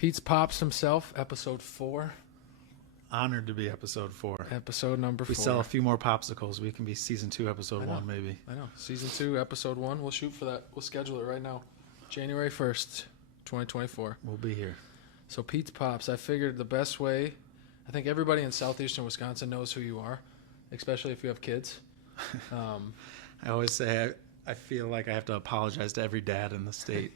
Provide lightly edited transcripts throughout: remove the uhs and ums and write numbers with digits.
Pete's Pops himself, episode 4. Honored to be episode 4. Episode number 4. We sell a few more popsicles. We can be season 2, episode 1, maybe. I know. Season 2, episode 1. We'll shoot for that. We'll schedule it right now. January 1st, 2024. We'll be here. So Pete's Pops, I figured the best way, I think everybody in southeastern Wisconsin knows who you are, especially if you have kids. I always say I feel like I have to apologize to every dad in the state.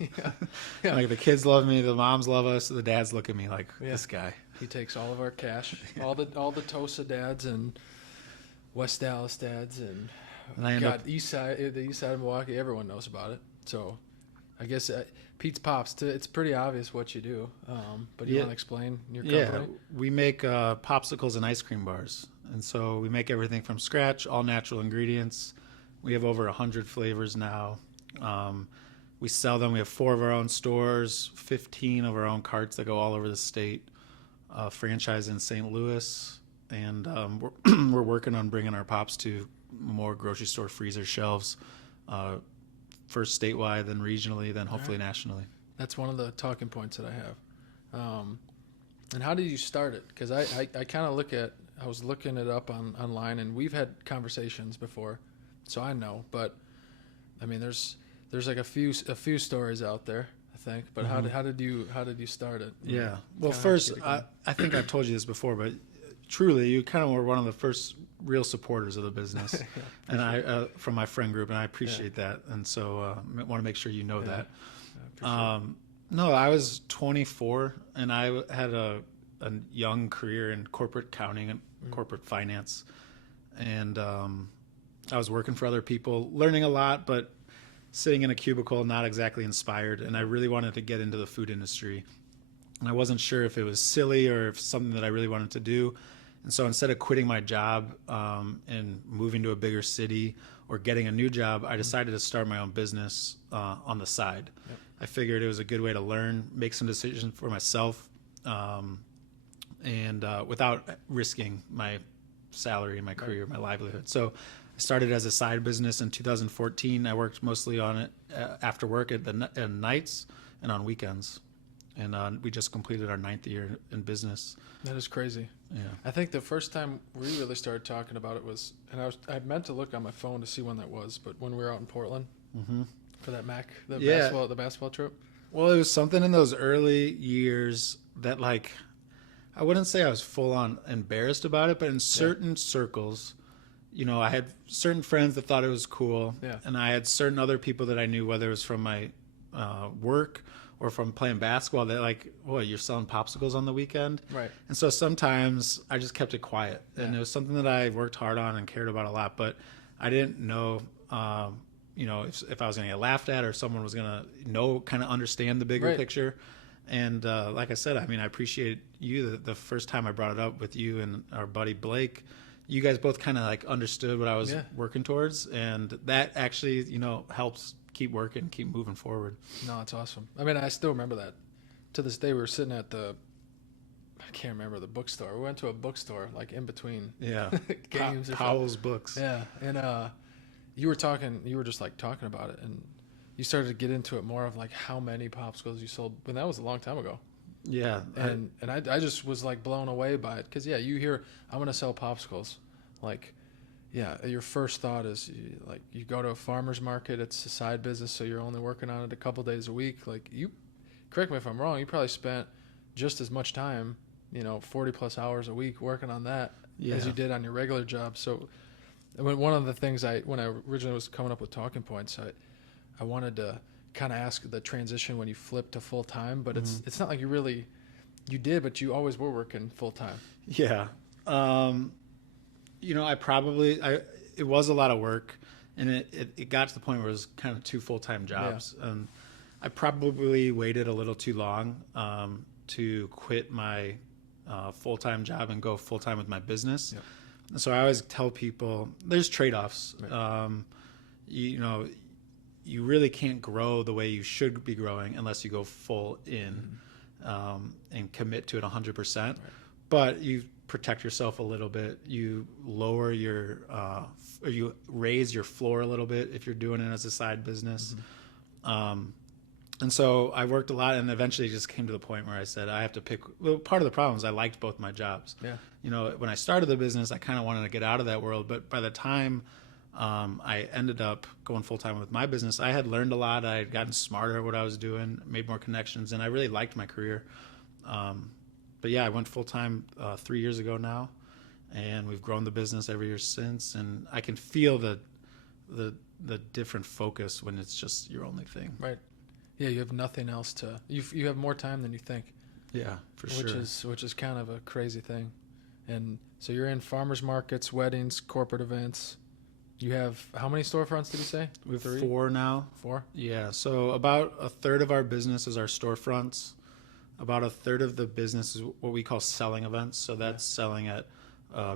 Yeah. Like the kids love me, the moms love us, the dads look at me like, this guy. He takes all of our cash, all the Tosa dads and West Dallas dads and the east side of Milwaukee. Everyone knows about it. So I guess Pete's Pops, it's pretty obvious what you do. But you want to explain your company? Yeah, we make popsicles and ice cream bars. And so we make everything from scratch, all natural ingredients. We have over 100 flavors now. We sell them. We have 4 of our own stores, 15 of our own carts that go all over the state, franchise in St. Louis. And we're working on bringing our Pops to more grocery store freezer shelves, first statewide, then regionally, then hopefully nationally. That's one of the talking points that I have. And how did you start it? Because I kind of I was looking it up online, and we've had conversations before, so I know. But I mean, there's like a few stories out there, I think. But how did you start it? Yeah. Well, first, I think I've told you this before, but truly, you kind of were one of the first real supporters of the business, and I from my friend group, and I appreciate that. And so I want to make sure you know that. No, I was 24, and I had a young career in corporate accounting and corporate finance, and I was working for other people, learning a lot, but sitting in a cubicle, not exactly inspired. And I really wanted to get into the food industry, and I wasn't sure if it was silly or if something that I really wanted to do. And so instead of quitting my job and moving to a bigger city or getting a new job, I decided to start my own business on the side. Yep. I figured it was a good way to learn, make some decisions for myself, and without risking my salary, my career, my livelihood. So I started as a side business in 2014. I worked mostly on it after work at nights and on weekends. And we just completed our 9th year in business. That is crazy. Yeah. I think the first time we really started talking about it was, and I meant to look on my phone to see when that was, but when we were out in Portland for that the basketball trip. Well, it was something in those early years that, like, I wouldn't say I was full on embarrassed about it, but in certain circles, you know, I had certain friends that thought it was cool, and I had certain other people that I knew, whether it was from my work or from playing basketball, that like, what, you're selling popsicles on the weekend? Right. And so sometimes I just kept it quiet. And it was something that I worked hard on and cared about a lot, but I didn't know, you know, if I was going to get laughed at or someone was going to kind of understand the bigger picture. And like I said, I mean, I appreciate you. The first time I brought it up with you and our buddy Blake, you guys both kind of like understood what I was working towards. And that actually, you know, helps keep working, keep moving forward. No, it's awesome. I mean, I still remember that. To this day, we were sitting at I can't remember the bookstore. We went to a bookstore like in between games. Powell's Books. Yeah, and you were just like talking about it, and you started to get into it more of like how many popsicles you sold. When that was a long time ago. Yeah, and I just was like blown away by it because you hear I'm gonna sell popsicles, like. Yeah, your first thought is like you go to a farmer's market. It's a side business, so you're only working on it a couple days a week. Like you, correct me if I'm wrong. You probably spent just as much time, 40 plus hours a week working on that as you did on your regular job. So, one of the things when I originally was coming up with talking points, I wanted to kind of ask the transition when you flipped to full time, but it's not like you did, but you always were working full time. Yeah. It was a lot of work, and it got to the point where it was kind of 2 full-time jobs. Yeah. And I probably waited a little too long to quit my full-time job and go full-time with my business. Yeah. And so I always tell people there's trade-offs. Right. You really can't grow the way you should be growing unless you go full in and commit to it 100%. Right. But you protect yourself a little bit. You lower or you raise your floor a little bit if you're doing it as a side business. And so I worked a lot, and eventually it just came to the point where I said I have to pick. Well, part of the problem is I liked both my jobs. Yeah. You know, when I started the business, I kind of wanted to get out of that world, but by the time I ended up going full time with my business, I had learned a lot. I had gotten smarter at what I was doing, made more connections, and I really liked my career. But yeah, I went full time 3 years ago now, and we've grown the business every year since. And I can feel the different focus when it's just your only thing. Right. Yeah, you have nothing else to. You have more time than you think. Yeah, for sure. Which is kind of a crazy thing. And so you're in farmers markets, weddings, corporate events. You have how many storefronts did you say? We have 3? 4 now. 4? Yeah. So about a third of our business is our storefronts. About a third of the business is what we call selling events. So that's selling at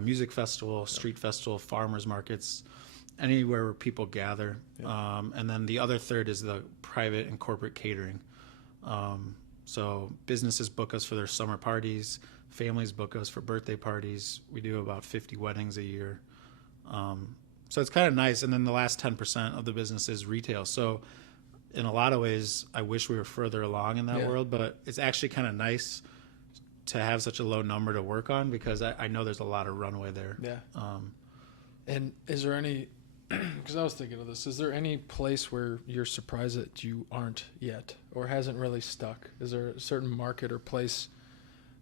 music festival, street festival, farmers markets, anywhere where people gather. Yeah. And then the other third is the private and corporate catering. So businesses book us for their summer parties. Families book us for birthday parties. We do about 50 weddings a year. So it's kind of nice. And then the last 10% of the business is retail. So in a lot of ways, I wish we were further along in that world, but it's actually kind of nice to have such a low number to work on because I know there's a lot of runway there. Yeah. And is there any, because I was thinking of this, is there any place where you're surprised that you aren't yet or hasn't really stuck? Is there a certain market or place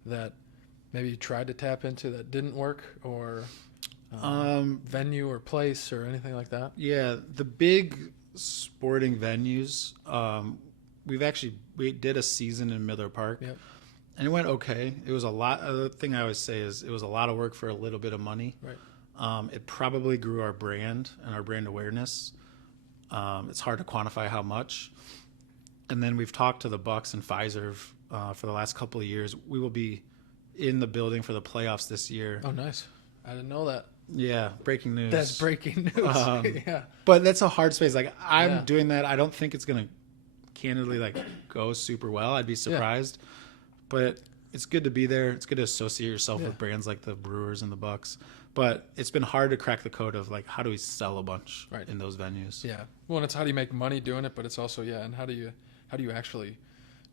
that maybe you tried to tap into that didn't work, or venue or place or anything like that? Yeah, the big sporting venues, we did a season in Miller Park. Yep. And it went okay. It was a lot. The thing I always say is it was a lot of work for a little bit of money. Right. It probably grew our brand and our brand awareness. It's hard to quantify how much. And then we've talked to the Bucks and Pfizer for the last couple of years. We will be in the building for the playoffs this year. Oh, nice. I didn't know that. Yeah, breaking news. That's breaking news. Yeah. But that's a hard space. Like, I'm doing that. I don't think it's going to candidly go super well. I'd be surprised. Yeah. But it's good to be there. It's good to associate yourself with brands like the Brewers and the Bucks. But it's been hard to crack the code of how do we sell a bunch in those venues? Yeah. Well, and it's how do you make money doing it, but it's also and how do you actually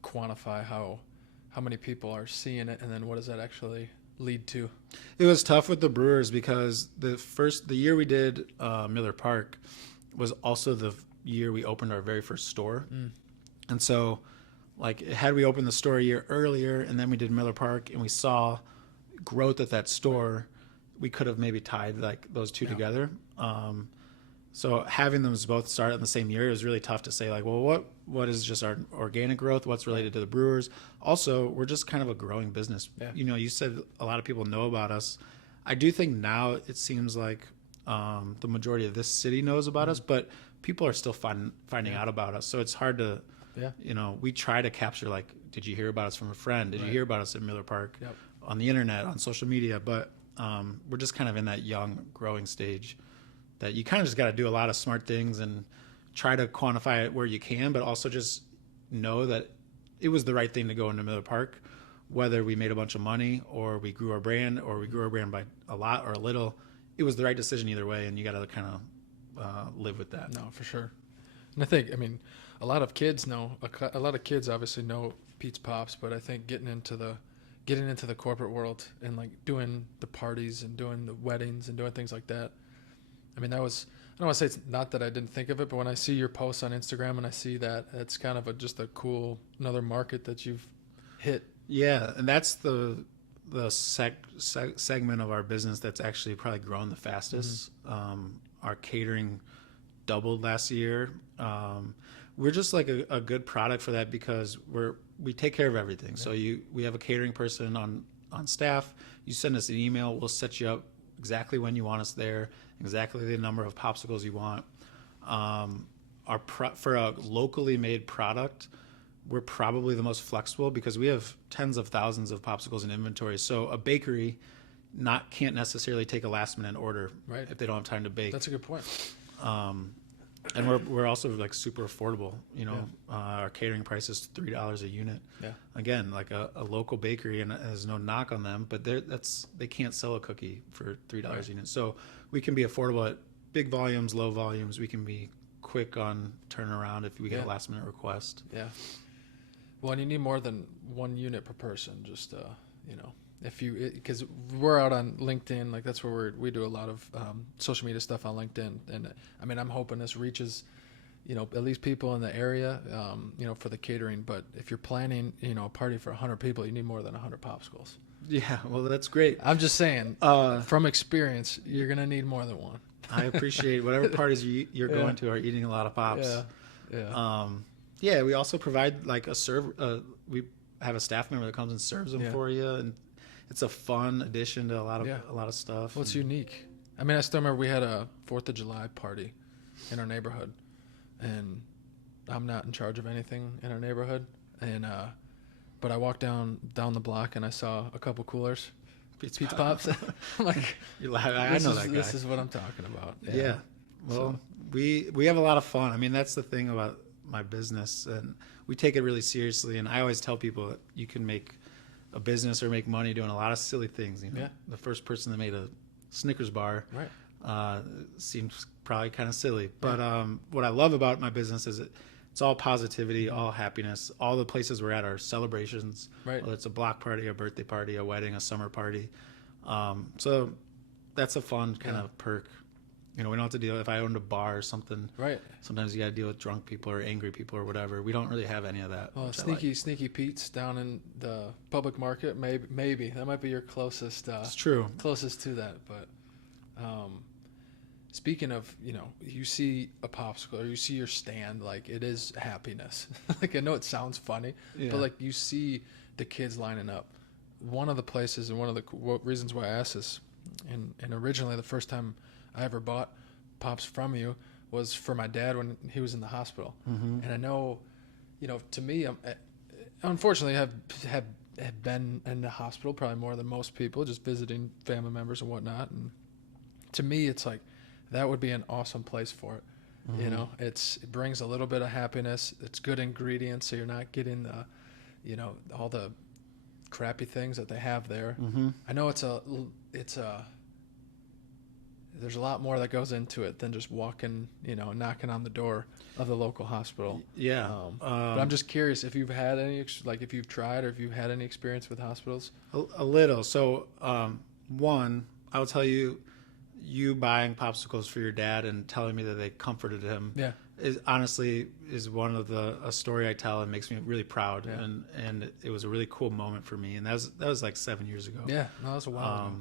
quantify how many people are seeing it, and then what does that actually lead to? It was tough with the Brewers because the year we did Miller Park was also the year we opened our very first store. And so had we opened the store a year earlier and then we did Miller Park and we saw growth at that store, we could have maybe tied those two together. So having them both start in the same year is really tough to say what is just our organic growth, what's related to the Brewers. Also, we're just kind of a growing business. Yeah. You said a lot of people know about us. I do think now it seems like the majority of this city knows about us, but people are still finding out about us. So it's hard to, we try to capture did you hear about us from a friend? Did you hear about us at Miller Park? Yep. On the internet, on social media? But we're just kind of in that young growing stage that you kind of just got to do a lot of smart things and try to quantify it where you can, but also just know that it was the right thing to go into Miller Park, whether we made a bunch of money or we grew our brand or we grew our brand by a lot or a little. It was the right decision either way, and you got to kind of live with that. No, for sure. And I think, a lot of kids obviously know Pete's Pops, but I think getting into the corporate world and doing the parties and doing the weddings and doing things like that. That was, I don't want to say it's not that I didn't think of it, but when I see your posts on Instagram and I see that, it's kind of just a cool, another market that you've hit. Yeah. And that's the segment of our business that's actually probably grown the fastest. Our catering doubled last year. We're just a good product for that because we take care of everything. Yeah. So we have a catering person on staff. You send us an email, we'll set you up exactly when you want us there, exactly the number of popsicles you want. For a locally made product, we're probably the most flexible because we have tens of thousands of popsicles in inventory. So a bakery can't necessarily take a last minute order if they don't have time to bake. That's a good point. And we're also super affordable. Our catering price is $3 a unit. Yeah. Again, a local bakery, and there's no knock on them, but they can't sell a cookie for $3 a unit. So we can be affordable at big volumes, low volumes. We can be quick on turnaround if we get Yeah. a last minute request. Yeah. Well, and you need more than one unit per person. Just you know, if you, because we're out on LinkedIn, like that's where we do a lot of social media stuff on LinkedIn, and I mean, I'm hoping this reaches, you know, at least people in the area, you know, for the catering. But if you're planning, you know, a party for 100 people, you need more than 100 popsicles. Yeah, well, that's great. I'm just saying, from experience, you're gonna need more than one. I appreciate whatever parties you're Yeah. going to are eating a lot of pops. Yeah. Yeah, we also provide like a we have a staff member that comes and serves them Yeah. for you, and it's a fun addition to a lot of stuff. Well, it's unique. I mean, I still remember we had a 4th of July party in our neighborhood, and I'm not in charge of anything in our neighborhood, and but I walked down the block and I saw a couple coolers, Pizza Pops. I'm like, I know that guy. This is what I'm talking about. Yeah. Well, we have a lot of fun. I mean, that's the thing about my business, and we take it really seriously. And I always tell people that you can make a business or make money doing a lot of silly things. You know, Yeah. the first person that made a Snickers bar Right. seems probably kind of silly, but what I love about my business is it's all positivity, all happiness. All the places we're at are celebrations, Right. whether it's a block party, a birthday party, a wedding, a summer party. So that's a fun kind of perk. You know, we don't have to deal if I owned a bar or something. Right. Sometimes you got to deal with drunk people or angry people or whatever. We don't really have any of that. Well, which I like. sneaky Pete's down in the public market. Maybe that might be your closest. It's true. Closest to that, but speaking of, you know, you see a popsicle or you see your stand, like it is happiness. Like I know it sounds funny, but like you see the kids lining up. One of the places and one of the reasons why I asked this, and originally the first time I ever bought pops from you was for my dad when he was in the hospital. Mm-hmm. And I know, you know, to me, unfortunately, have been in the hospital probably more than most people, just visiting family members and whatnot. And to me, it's like that would be an awesome place for it. Mm-hmm. You know, it brings a little bit of happiness. It's good ingredients, so you're not getting the, you know, all the crappy things that they have there. Mm-hmm. I know there's a lot more that goes into it than just walking, you know, knocking on the door of the local hospital. Yeah. But I'm just curious if you've had any, if you've tried or if you've had any experience with hospitals. A little. So, one, I will tell you, buying popsicles for your dad and telling me that they comforted him. Yeah. Is honestly one of a story I tell and makes me really proud. Yeah. And it was a really cool moment for me. And that was like 7 years ago. Yeah. No, that was a while ago.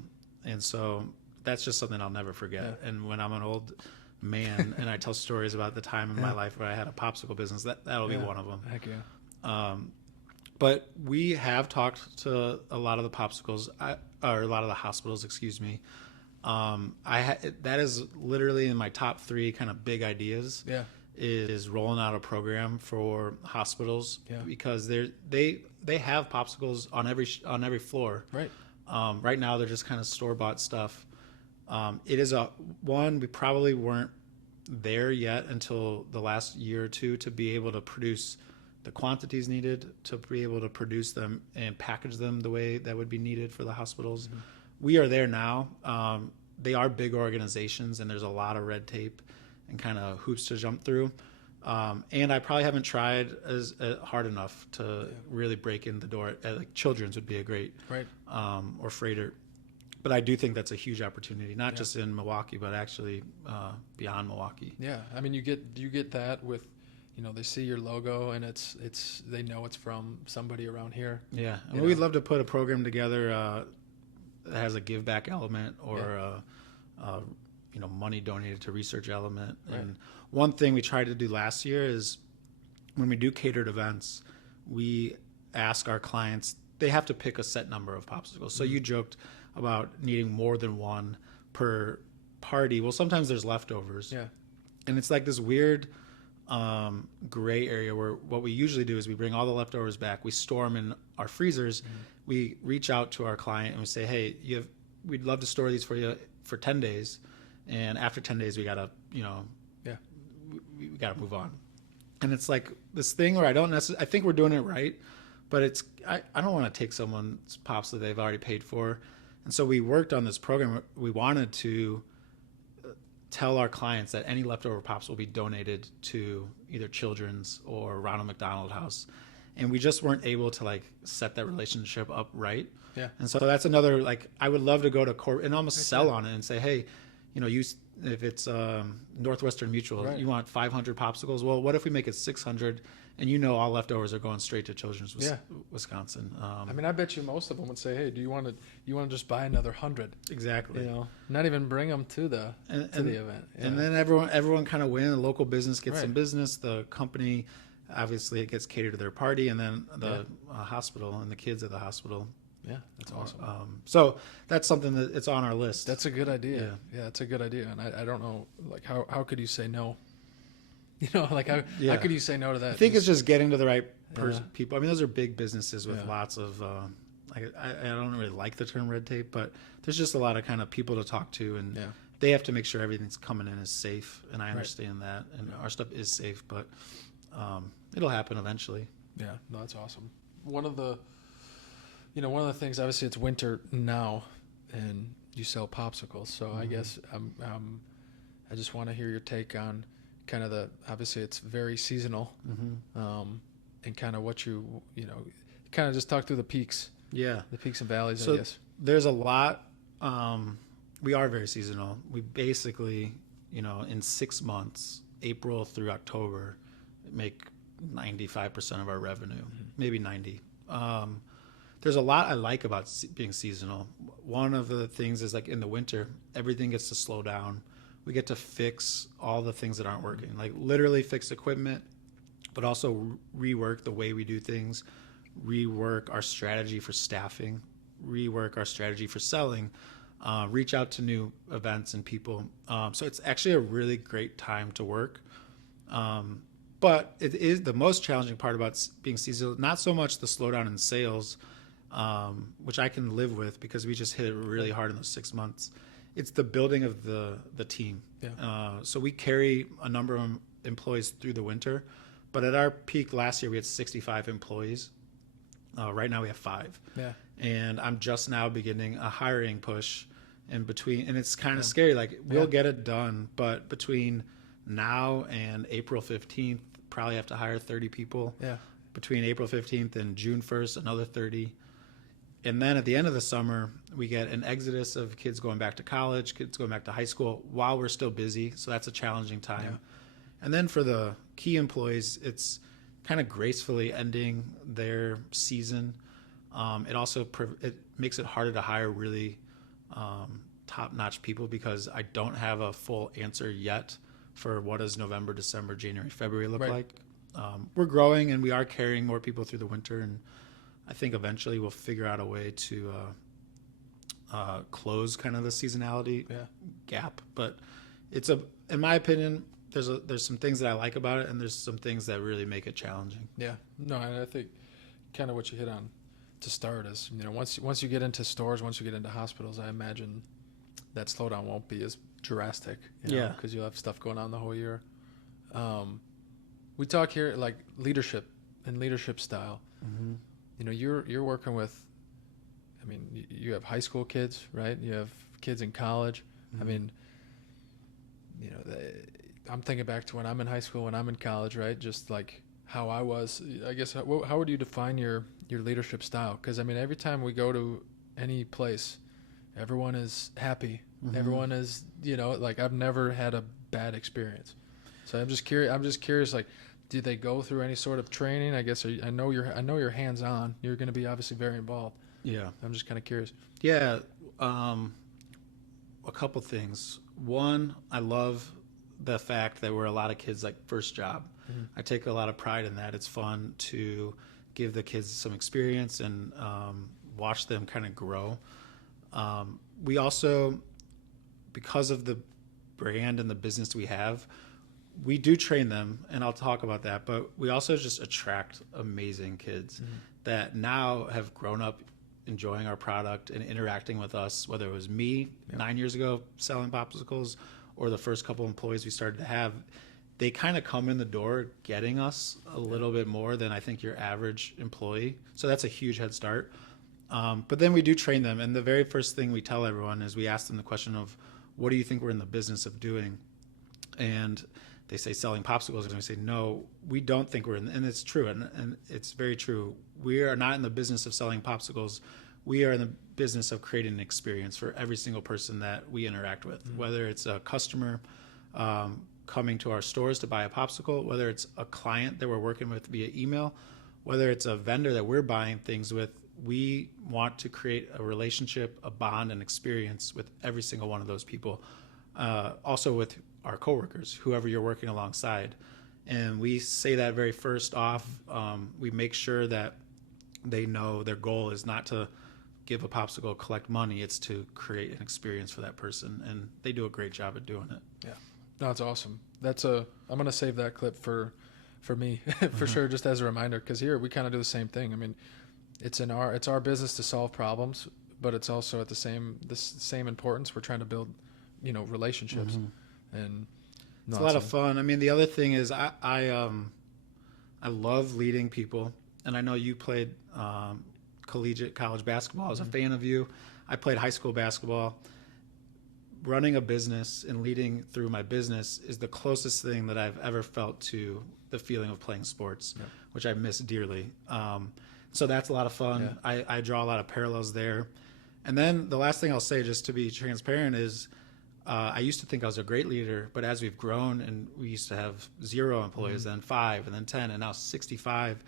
And so that's just something I'll never forget. Yeah. And when I'm an old man and I tell stories about the time in my life where I had a popsicle business, that'll be one of them. Heck yeah. But we have talked to a lot of the popsicles, or a lot of the hospitals, excuse me. That is literally in my top 3 kind of big ideas. Yeah. Is rolling out a program for hospitals. Yeah. Because they have popsicles on every floor. Right. Right now they're just kind of store-bought stuff. It is we probably weren't there yet until the last year or two to be able to produce the quantities needed to be able to produce them and package them the way that would be needed for the hospitals. Mm-hmm. We are there now. They are big organizations and there's a lot of red tape and kind of hoops to jump through. And I probably haven't tried as hard enough to really break in the door. Like Children's would be a great, right. Or Freighter. But I do think that's a huge opportunity, not just in Milwaukee, but actually beyond Milwaukee. Yeah, I mean, you get that with, you know, they see your logo and it's they know it's from somebody around here. Yeah, and we'd love to put a program together that has a give back element or you know, money donated to research element. Right. And one thing we tried to do last year is when we do catered events, we ask our clients, they have to pick a set number of popsicles. So you joked about needing more than one per party. Well, sometimes there's leftovers. Yeah. And it's like this weird gray area where what we usually do is we bring all the leftovers back, we store them in our freezers, we reach out to our client and we say, hey, we'd love to store these for you for 10 days. And after 10 days, we gotta, you know, we gotta move on. And it's like this thing where I think we're doing it right, but I don't want to take someone's pops that they've already paid for. And so we worked on this program. We wanted to tell our clients that any leftover pops will be donated to either Children's or Ronald McDonald House. And we just weren't able to like set that relationship up right. Yeah. And so that's another, like, I would love to go to court and almost sell on it and say, hey, you know, if it's Northwestern Mutual, Right. you want 500 popsicles. Well, what if we make it 600 and you know all leftovers are going straight to Children's Wisconsin? I mean, I bet you most of them would say, hey, do you want to just buy another 100? Exactly. You know, not even bring them to the event. Yeah. And then everyone kind of win. The local business gets Right. some business. The company, obviously, it gets catered to their party, and then the hospital and the kids at the hospital. Yeah, that's awesome. So that's something that it's on our list. That's a good idea. Yeah, that's a good idea. And I don't know, like, how could you say no? You know, like, how could you say no to that? I think it's just getting to the right Yeah. people. I mean, those are big businesses with Yeah. lots of, I don't really like the term red tape, but there's just a lot of kind of people to talk to, and Yeah. they have to make sure everything's coming in is safe. And I Right. understand that, and our stuff is safe, but it'll happen eventually. Yeah, no, that's awesome. One of the things, obviously, it's winter now, and you sell popsicles. So I guess I just want to hear your take on kind of obviously it's very seasonal, and kind of what you kind of just talk through the peaks and valleys. So I guess there's a lot. We are very seasonal. We basically, in 6 months, April through October, make 95% of our revenue, maybe 90. There's a lot I like about being seasonal. One of the things is, like, in the winter, everything gets to slow down. We get to fix all the things that aren't working, like literally fix equipment, but also rework the way we do things, rework our strategy for staffing, rework our strategy for selling, reach out to new events and people. So it's actually a really great time to work. But it is the most challenging part about being seasonal, not so much the slowdown in sales, which I can live with because we just hit it really hard in those 6 months. It's the building of the team. Yeah. So we carry a number of employees through the winter, but at our peak last year, we had 65 employees. Right now we have 5. Yeah. And I'm just now beginning a hiring push in between. And it's kind of scary. Like, we'll get it done, but between now and April 15th, probably have to hire 30 people. Yeah. Between April 15th and June 1st, another 30. And then at the end of the summer, we get an exodus of kids going back to college, kids going back to high school while we're still busy. So that's a challenging time. Yeah. And then for the key employees, it's kind of gracefully ending their season. It also it makes it harder to hire really top-notch people because I don't have a full answer yet for what does November, December, January, February look like. We're growing and we are carrying more people through the winter, and I think eventually we'll figure out a way to close kind of the seasonality gap. But it's in my opinion, there's some things that I like about it, and there's some things that really make it challenging. Yeah, no, and I think kind of what you hit on to start is, once you get into stores, once you get into hospitals, I imagine that slowdown won't be as drastic. Because you'll have stuff going on the whole year. We talk here like leadership and leadership style. Mm-hmm. You're working with, I mean, you have high school kids, right? You have kids in college. Mm-hmm. I mean, I'm thinking back to when I'm in high school, when I'm in college, right? Just like how I was, I guess, how would you define your leadership style? Because, I mean, every time we go to any place, everyone is happy. Mm-hmm. Everyone is, like, I've never had a bad experience. So I'm just curious, like, do they go through any sort of training? I guess I know you're hands-on. You're going to be obviously very involved. Yeah. I'm just kind of curious. Yeah. A couple things. One, I love the fact that we're a lot of kids, like, first job. Mm-hmm. I take a lot of pride in that. It's fun to give the kids some experience and watch them kind of grow. We also, because of the brand and the business we have, we do train them, and I'll talk about that, but we also just attract amazing kids that now have grown up enjoying our product and interacting with us, whether it was me 9 years ago selling popsicles or the first couple employees we started to have. They kind of come in the door getting us a little bit more than I think your average employee. So that's a huge head start. But then we do train them, and the very first thing we tell everyone is we ask them the question of, what do you think we're in the business of doing? And they say selling popsicles, and we say, no, we don't think we're in, and it's true, and it's very true. We are not in the business of selling popsicles. We are in the business of creating an experience for every single person that we interact with, whether it's a customer coming to our stores to buy a popsicle, whether it's a client that we're working with via email, whether it's a vendor that we're buying things with. We want to create a relationship, a bond, an experience with every single one of those people. Also with our coworkers, whoever you're working alongside. And we say that very first off. We make sure that they know their goal is not to give a popsicle, collect money. It's to create an experience for that person. And they do a great job at doing it. Yeah. No, it's awesome. I'm going to save that clip for me for sure. Just as a reminder. Cause here we kind of do the same thing. I mean, it's our business to solve problems, but it's also at the same importance. We're trying to build, relationships, and it's a lot of fun. I mean, the other thing is I love leading people, and I know you played college basketball. I was a fan of you. I played high school basketball. Running a business and leading through my business is the closest thing that I've ever felt to the feeling of playing sports, which I miss dearly. So that's a lot of fun. Yeah. I draw a lot of parallels there. And then the last thing I'll say, just to be transparent, is I used to think I was a great leader, but as we've grown, and we used to have 0 employees, then 5, and then 10, and now 65,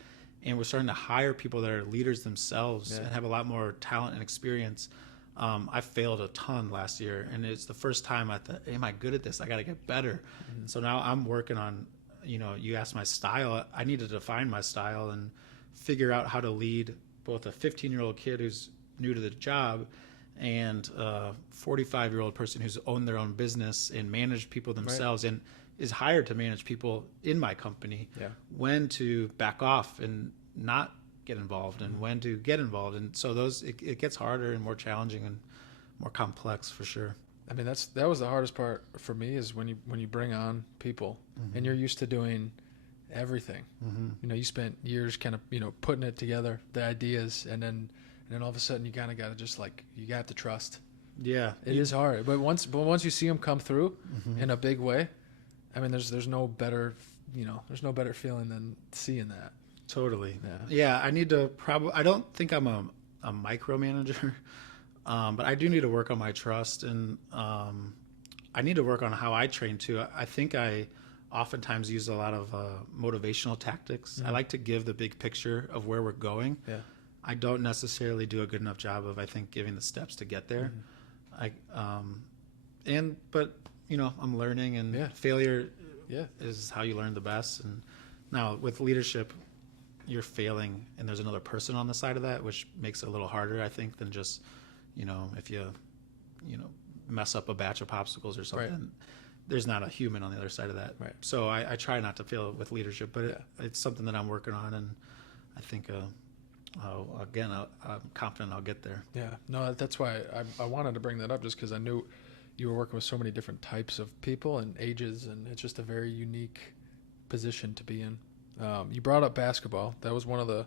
and we're starting to hire people that are leaders themselves and have a lot more talent and experience. I failed a ton last year, and it's the first time I thought, am I good at this? I got to get better. So now I'm working on, you asked my style. I need to define my style and figure out how to lead both a 15-year-old kid who's new to the job and a 45-year-old person who's owned their own business and managed people themselves and is hired to manage people in my company, when to back off and not get involved and when to get involved. And so it gets harder and more challenging and more complex for sure. I mean, that was the hardest part for me, is when you bring on people and you're used to doing everything. You spent years kind of, putting it together, the ideas, and then all of a sudden you kind of got to just you got to trust. Yeah. It is hard. But once you see them come through in a big way, I mean, there's no better, there's no better feeling than seeing that. Totally. Yeah. I need to I don't think I'm a micromanager, but I do need to work on my trust, and I need to work on how I train too. I think I oftentimes use a lot of motivational tactics. I like to give the big picture of where we're going. Yeah. I don't necessarily do a good enough job of, I think, giving the steps to get there. But I'm learning, and failure is how you learn the best. And now with leadership, you're failing, and there's another person on the side of that, which makes it a little harder, I think, than just, if you mess up a batch of popsicles or something. Right. There's not a human on the other side of that. Right. So I try not to fail with leadership, but it's something that I'm working on, and I think I'm confident I'll get there. Yeah, no, that's why I wanted to bring that up, just because I knew you were working with so many different types of people and ages, and it's just a very unique position to be in. You brought up basketball. That was one of the.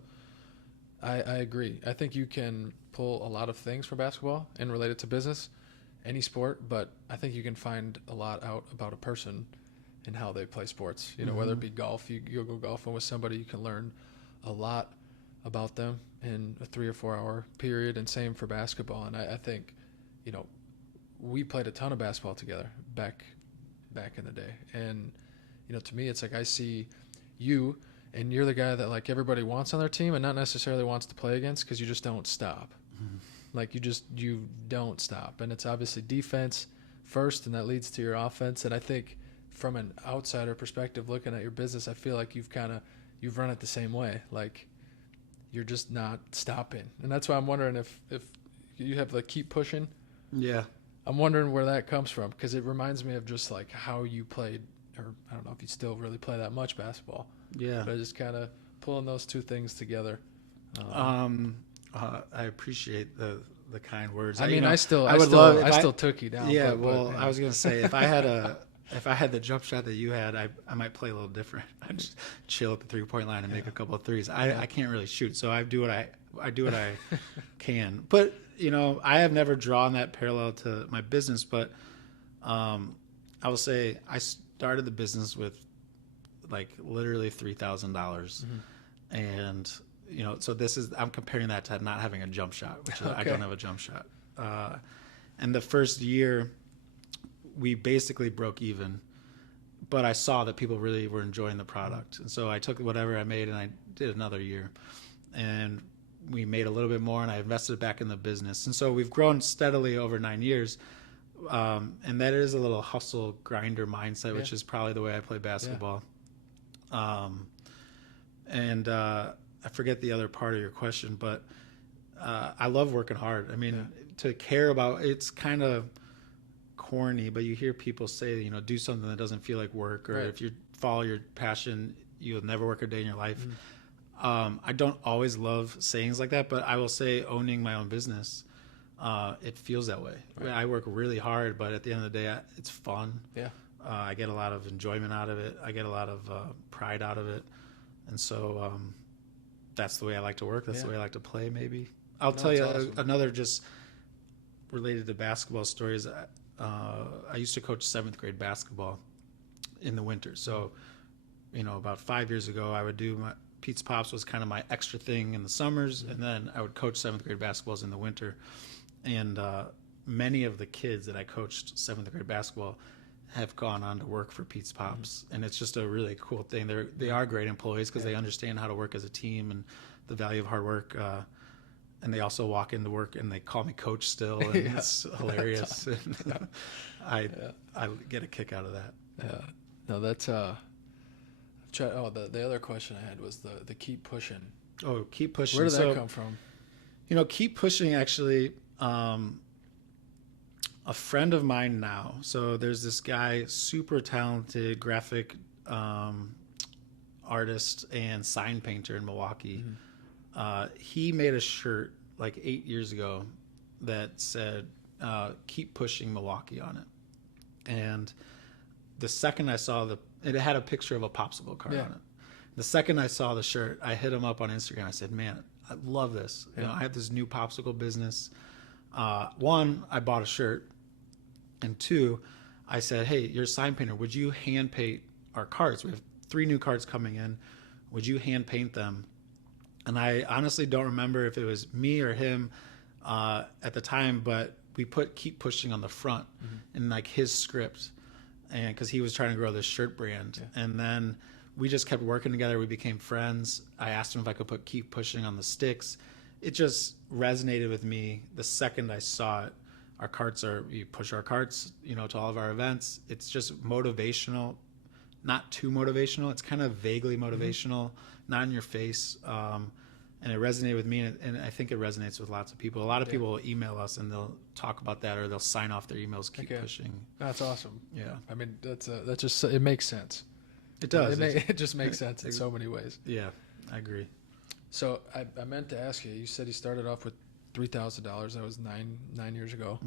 I agree. I think you can pull a lot of things from basketball and relate it to business, any sport, but I think you can find a lot out about a person and how they play sports. Whether it be golf, you'll go golfing with somebody, you can learn a lot about them in a 3 or 4 hour period, and same for basketball. And I think, we played a ton of basketball together back in the day. And, to me, it's like I see you, and you're the guy that everybody wants on their team and not necessarily wants to play against, because you just don't stop. You don't stop. And it's obviously defense first, and that leads to your offense. And I think from an outsider perspective, looking at your business, I feel like you've run it the same way. You're just not stopping. And that's why I'm wondering if you have keep pushing. Yeah. I'm wondering where that comes from, because it reminds me of just how you played, or I don't know if you still really play that much basketball. Yeah. But I just kind of pulling those two things together. I appreciate the kind words. I still took you down. Yeah. I was going to say, if I had the jump shot that you had, I might play a little different. I'd just chill at the 3-point line and make a couple of threes. I can't really shoot, so I do what I can. But I have never drawn that parallel to my business. But I will say I started the business with like literally $3,000, and so I'm comparing that to not having a jump shot, which I don't have a jump shot. And the first year, we basically broke even, but I saw that people really were enjoying the product, and so I took whatever I made and I did another year, and we made a little bit more, and I invested it back in the business, and so we've grown steadily over 9 years. And that is a little hustle grinder mindset, which is probably the way I play basketball. And I forget the other part of your question, but I love working hard. I mean, to care about, it's kind of corny, but you hear people say, do something that doesn't feel like work, or if you follow your passion, you'll never work a day in your life. I don't always love sayings like that, but I will say owning my own business, it feels that way. Right. I work really hard, but at the end of the day, it's fun. Yeah. I get a lot of enjoyment out of it. I get a lot of pride out of it. And so that's the way I like to work. That's the way I like to play, maybe. I'll tell you awesome. Another just related to basketball stories. I used to coach 7th grade basketball in the winter. So, about 5 years ago, I would do Pete's Pops was kind of my extra thing in the summers, and then I would coach 7th grade basketballs in the winter. And many of the kids that I coached 7th grade basketball have gone on to work for Pete's Pops, and it's just a really cool thing. They are great employees because they understand how to work as a team and the value of hard work. And they also walk into work and they call me coach still, and it's hilarious. And I get a kick out of that. Yeah, no, that's the other question I had was the keep pushing. Oh, keep pushing. Where did that come from? Keep pushing actually. A friend of mine now. So there's this guy, super talented graphic artist and sign painter in Milwaukee. He made a shirt like 8 years ago that said, keep pushing Milwaukee on it. And the second I saw it had a picture of a popsicle card on it. The second I saw the shirt, I hit him up on Instagram. I said, man, I love this. I have this new popsicle business. One, I bought a shirt. And two, I said, hey, you're a sign painter. Would you hand paint our cards? We have 3 new cards coming in. Would you hand paint them? And I honestly don't remember if it was me or him at the time, but we put keep pushing on the front in like his script, and because he was trying to grow this shirt brand. And then we just kept working together. We became friends. I asked him if I could put keep pushing on the sticks. It just resonated with me the second I saw it. We push our carts, to all of our events. It's just motivational, not too motivational. It's kind of vaguely motivational, not in your face. And it resonated with me, and I think it resonates with lots of people. A lot of people will email us and they'll talk about that, or they'll sign off their emails, keep pushing. That's awesome. Yeah. I mean, that's just, it makes sense. It does. It just makes sense in so many ways. Yeah, I agree. So I meant to ask you, you said you started off with $3,000. That was nine years ago.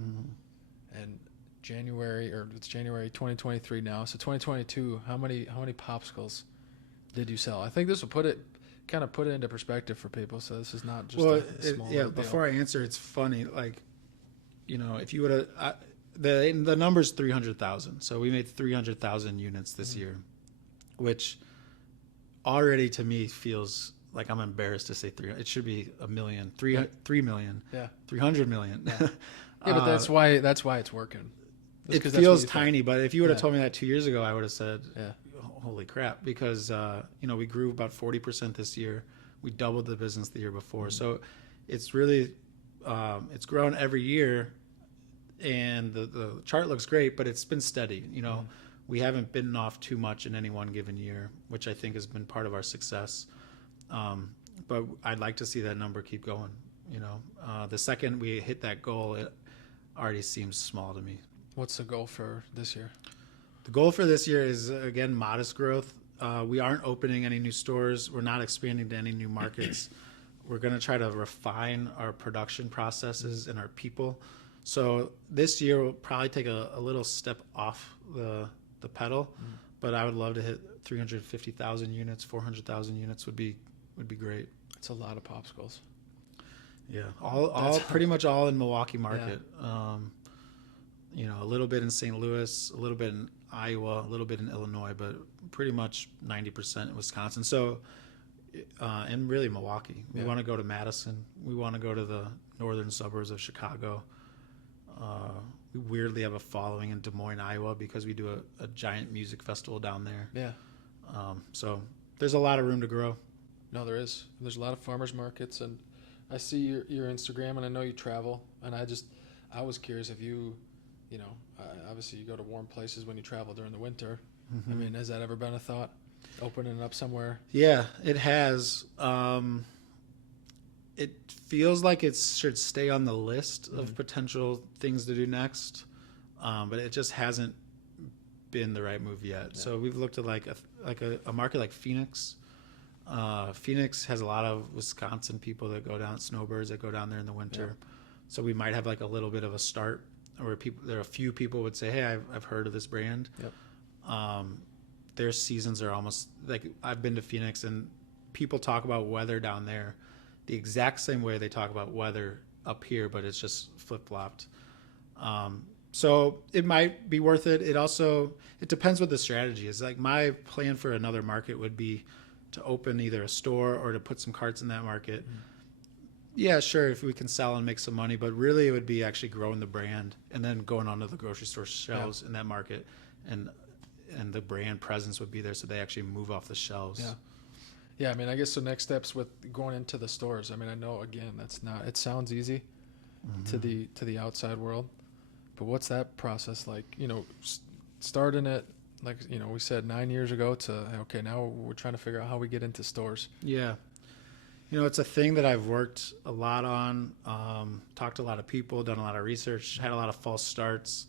And it's January 2023 now. So 2022, how many popsicles did you sell? I think this will put it into perspective for people. So this is not just a small deal. Before I answer, it's funny. Like, if you would have, the number's 300,000. So we made 300,000 units this year, which already to me feels like I'm embarrassed to say 300. It should be a million, 3 million, 300 million. Yeah, but that's why it's working. It feels tiny, but if you would have told me that 2 years ago, I would have said, holy crap, because, we grew about 40% this year. We doubled the business the year before. So it's really, it's grown every year, and the chart looks great, but it's been steady. We haven't bitten off too much in any one given year, which I think has been part of our success. But I'd like to see that number keep going. The second we hit that goal, it already seems small to me. What's the goal for this year? The goal for this year is, again, modest growth. We aren't opening any new stores. We're not expanding to any new markets. We're going to try to refine our production processes and our people. So this year we'll probably take a little step off the pedal, but I would love to hit 350,000 units, 400,000 units would be great. It's a lot of popsicles. Yeah, all pretty much all in Milwaukee market. a little bit in St. Louis, a little bit in Iowa, a little bit in Illinois, but pretty much 90% in Wisconsin. So, and really Milwaukee. We want to go to Madison. We want to go to the northern suburbs of Chicago. We weirdly have a following in Des Moines, Iowa, because we do a giant music festival down there. Yeah. So there's a lot of room to grow. No, there is. There's a lot of farmers markets, and I see your Instagram, and I know you travel, and I was curious if obviously you go to warm places when you travel during the winter. Mm-hmm. I mean, has that ever been a thought, opening up somewhere? Yeah, it has. It feels like it should stay on the list of potential things to do next, but it just hasn't been the right move yet. Yeah. So we've looked at like a market like Phoenix. Phoenix has a lot of Wisconsin people that go down, snowbirds that go down there in the winter. Yeah. So we might have like a little bit of a start where there are a few people would say, hey, I've heard of this brand. Yep. Their seasons are almost like, I've been to Phoenix and people talk about weather down there the exact same way they talk about weather up here, but it's just flip-flopped. So it might be worth it. It depends what the strategy is. Like my plan for another market would be to open either a store or to put some carts in that market. Mm-hmm. Yeah, sure, if we can sell and make some money, but really it would be actually growing the brand and then going onto the grocery store shelves in that market, and the brand presence would be there so they actually move off the shelves. Yeah. Yeah, I mean, I guess the next steps with going into the stores. I mean, I know again it sounds easy to the outside world, but what's that process like? Starting it like we said 9 years ago to okay, now we're trying to figure out how we get into stores. Yeah. It's a thing that I've worked a lot on, talked to a lot of people, done a lot of research, had a lot of false starts.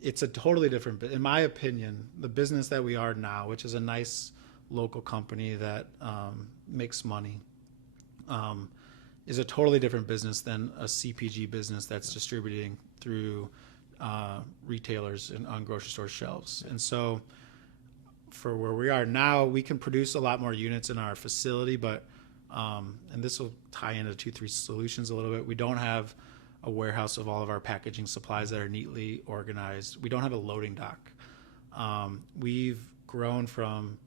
It's a totally different, in my opinion, the business that we are now, which is a nice local company that makes money, is a totally different business than a CPG business that's distributing through retailers and on grocery store shelves. And so for where we are now, we can produce a lot more units in our facility, but and this will tie into 2-3 Solutions a little bit. We don't have a warehouse of all of our packaging supplies that are neatly organized. We don't have a loading dock. We've grown from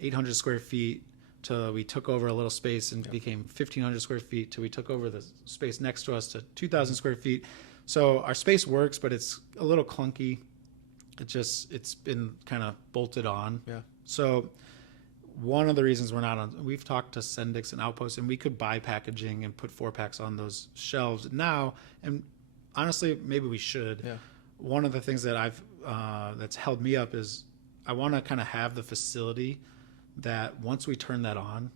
800 square feet till we took over a little space and became 1,500 square feet till we took over the space next to us to 2,000 square feet. So our space works, but it's a little clunky. It's been kind of bolted on. Yeah. So one of the reasons we've talked to Sendix and Outpost, and we could buy packaging and put 4-packs on those shelves now. And honestly, maybe we should. Yeah. One of the things that that's held me up is I want to kind of have the facility that once we turn that on,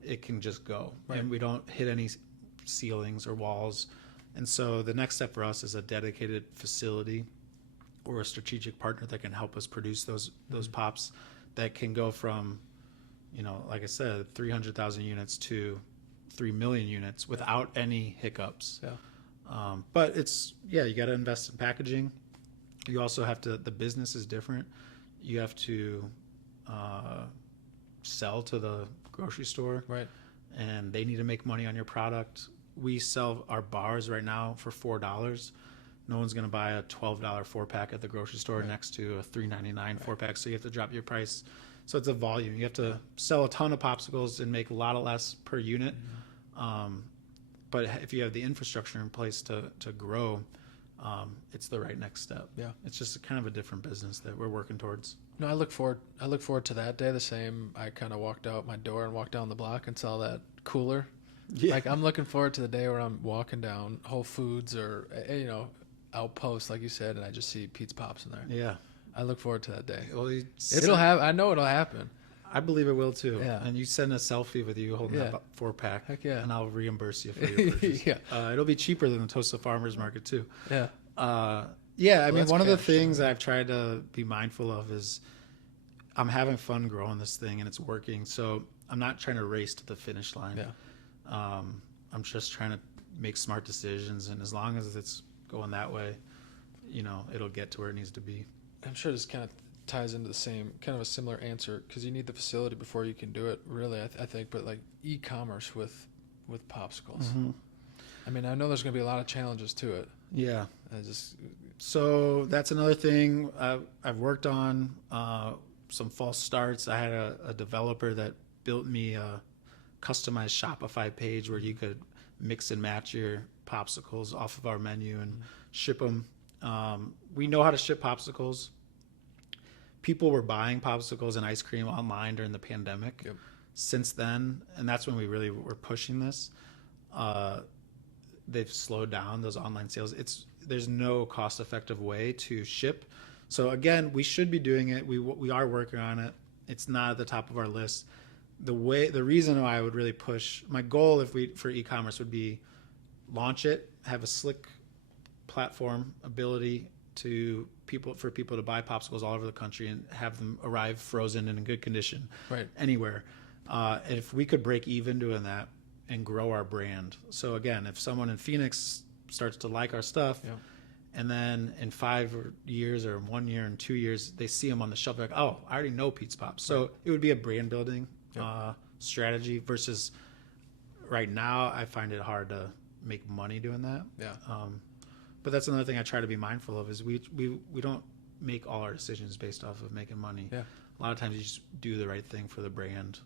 it can just go. Right. And we don't hit any ceilings or walls. And so the next step for us is a dedicated facility or a strategic partner that can help us produce those pops that can go from, like I said, 300,000 units to 3 million units without any hiccups. Yeah. But you got to invest in packaging. You also have to, the business is different. You have to sell to the grocery store. Right. And they need to make money on your product. We sell our bars right now for $4. No one's going to buy a $12 4-pack at the grocery store next to a $3.99 4-pack. So you have to drop your price. So it's a volume. You have to sell a ton of popsicles and make a lot less per unit. Mm-hmm. But if you have the infrastructure in place to grow, it's the right next step. Yeah. It's just kind of a different business that we're working towards. No, I look forward to that day the same. I kind of walked out my door and walked down the block and saw that cooler. Yeah. Like I'm looking forward to the day where I'm walking down Whole Foods or Outpost, like you said, and I just see Pete's Pops in there. Yeah. I look forward to that day. Well, I know it'll happen. I believe it will too. Yeah. And you send a selfie with you holding that 4-pack. Heck yeah. And I'll reimburse you for your purchase. Yeah. It'll be cheaper than the Tosa Farmers Market too. Yeah. I mean, one of the things I've tried to be mindful of is I'm having fun growing this thing and it's working. So I'm not trying to race to the finish line. Yeah. I'm just trying to make smart decisions. And as long as it's going that way, it'll get to where it needs to be. I'm sure this kind of ties into the same, kind of a similar answer, because you need the facility before you can do it, really, I think. But like e-commerce with popsicles. Mm-hmm. I mean, I know there's going to be a lot of challenges to it. Yeah. I just So that's another thing I've worked on. Some false starts. I had a developer that built me a customized Shopify page where you could mix and match your popsicles off of our menu and ship them. We know how to ship popsicles. People were buying popsicles and ice cream online during the pandemic. Yep. Since then, and that's when we really were pushing this, they've slowed down those online sales. There's no cost-effective way to ship. So again, we should be doing it. We are working on it. It's not at the top of our list. The reason why I would really push, my goal for e-commerce would be launch it, have a slick platform ability for people to buy popsicles all over the country and have them arrive frozen and in good condition anywhere. And if we could break even doing that and grow our brand. So again, if someone in Phoenix starts to like our stuff, and then in 5 years or 1 year and 2 years, they see them on the shelf, they're like, oh, I already know Pete's Pops. So it would be a brand building strategy versus right now, I find it hard to make money doing that. Yeah. But that's another thing I try to be mindful of is we don't make all our decisions based off of making money. Yeah. A lot of times you just do the right thing for the brand.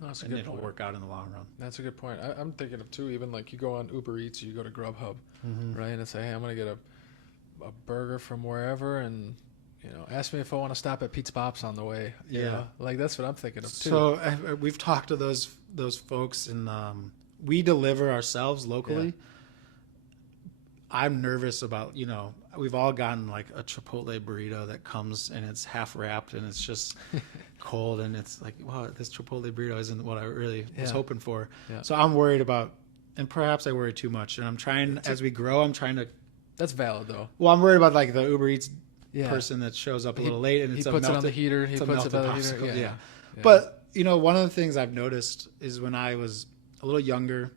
That's a and good it'll point. work out in the long run. That's a good point. I'm thinking of too, even like you go on Uber Eats or you go to Grubhub, right? And say, hey, I'm going to get a burger from wherever and, ask me if I want to stop at Pete's Pops on the way. You know? Like that's what I'm thinking of too. So we've talked to those folks and we deliver ourselves locally. Yeah. I'm nervous about, we've all gotten like a Chipotle burrito that comes and it's half wrapped and it's just cold and it's like, wow, this Chipotle burrito isn't what I really was hoping for. Yeah. So I'm worried about, and perhaps I worry too much. And I'm trying, as we grow, I'm trying to. That's valid though. Well, I'm worried about like the Uber Eats person that shows up a little late and he puts it on the heater. He puts it on the heater. Yeah. But, one of the things I've noticed is when I was a little younger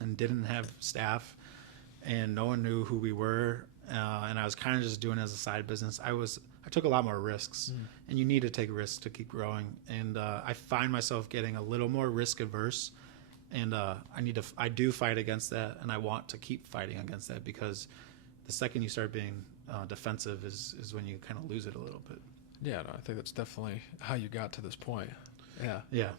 and didn't have staff, and no one knew who we were, and I was kind of just doing it as a side business. I took a lot more risks, and you need to take risks to keep growing. And I find myself getting a little more risk averse, and I do fight against that, and I want to keep fighting against that because the second you start being defensive is when you kind of lose it a little bit. Yeah, no, I think that's definitely how you got to this point. Yeah. Yeah.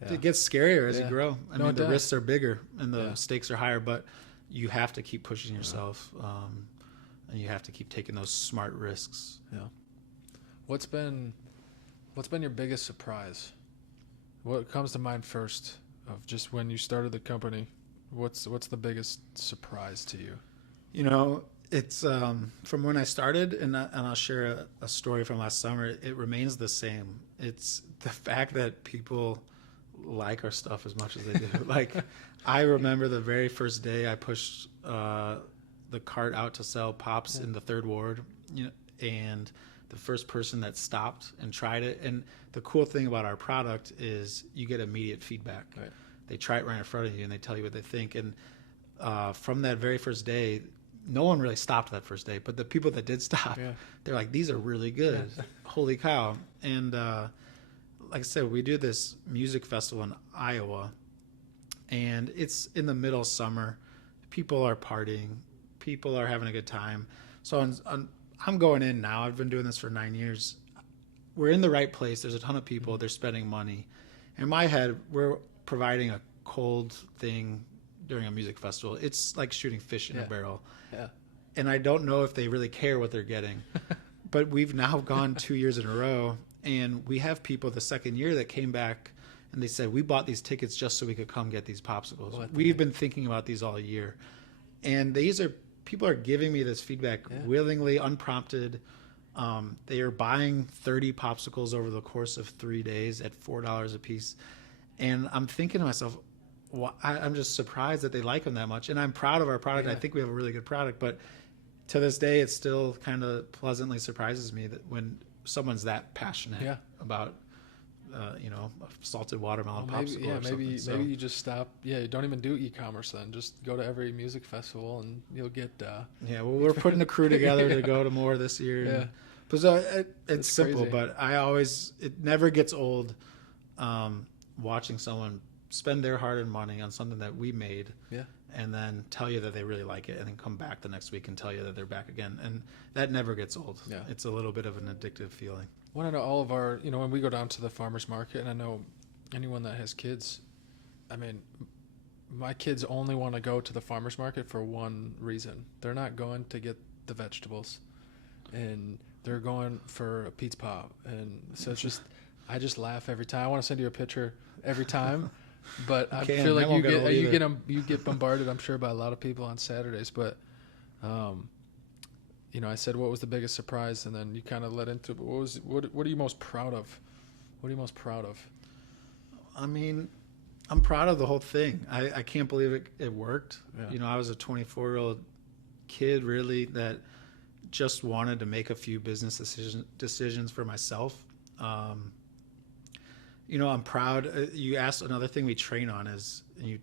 It gets scarier as you grow. I mean, the risks are bigger and the stakes are higher, but you have to keep pushing yourself, and you have to keep taking those smart risks. Yeah. What's been your biggest surprise? What comes to mind first of just when you started the company? What's the biggest surprise to you? It's from when I started, and I'll share a story from last summer. It remains the same. It's the fact that people like our stuff as much as they do. Like, I remember the very first day I pushed the cart out to sell Pops in the 3rd Ward, and the first person that stopped and tried it. And the cool thing about our product is you get immediate feedback. Right. They try it right in front of you and they tell you what they think. And from that very first day, no one really stopped that first day, but the people that did stop, they're like, these are really good. Holy cow. And like I said, we do this music festival in Iowa, and it's in the middle of summer. People are partying. People are having a good time. So I'm going in now. I've been doing this for 9 years. We're in the right place. There's a ton of people. They're spending money. In my head, we're providing a cold thing during a music festival. It's like shooting fish in a barrel. Yeah. And I don't know if they really care what they're getting. But we've now gone 2 years in a row, and we have people the second year that came back and they said, we bought these tickets just so we could come get these popsicles. We've been thinking about these all year. And people are giving me this feedback willingly, unprompted. They are buying 30 popsicles over the course of 3 days at $4 a piece. And I'm thinking to myself, I'm just surprised that they like them that much. And I'm proud of our product. I think we have a really good product. But to this day, it still kind of pleasantly surprises me that when someone's that passionate about, salted watermelon popsicle. Maybe you just stop. Yeah, don't even do e-commerce then. Just go to every music festival and you'll get. We're putting a crew together to go to more this year. Yeah, but it's simple, crazy. But it never gets old watching someone spend their hard-earned money on something that we made, Yeah. and then tell you that they really like it, and then come back the next week and tell you that they're back again. And that never gets old. Yeah. It's a little bit of an addictive feeling. Well, I know all of our, when we go down to the farmer's market, and I know anyone that has kids, I mean, my kids only want to go to the farmer's market for one reason. They're not going to get the vegetables, and they're going for a pizza pop. And so it's just, I just laugh every time. I want to send you a picture every time, but I feel like you get bombarded, I'm sure, by a lot of people on Saturdays. But, I said, what was the biggest surprise? And then you kind of led into, what are you most proud of? What are you most proud of? I mean, I'm proud of the whole thing. I can't believe it worked. Yeah. I was a 24-year-old kid, really, that just wanted to make a few business decisions for myself. I'm proud. You asked, another thing we train on is, you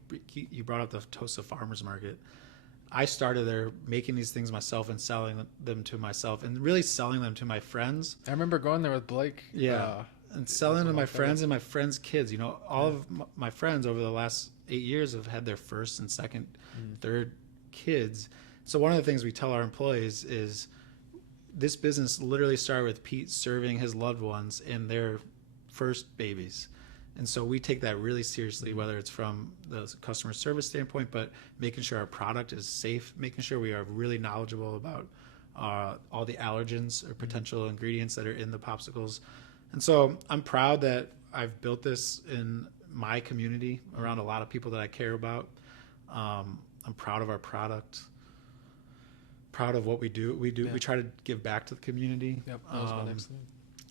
brought up the Tosa Farmers Market. I started there making these things myself and selling them to myself, and really selling them to my friends. I remember going there with Blake. Yeah. And selling to my friends and my friends' kids. All of my friends over the last 8 years have had their first and second, third kids. So one of the things we tell our employees is this business literally started with Pete serving his loved ones in their first babies. And so we take that really seriously, whether it's from the customer service standpoint, but making sure our product is safe, making sure we are really knowledgeable about all the allergens or potential ingredients that are in the popsicles. And so I'm proud that I've built this in my community around a lot of people that I care about. I'm proud of our product, proud of what we do. We try to give back to the community. Yep, that was my next thing.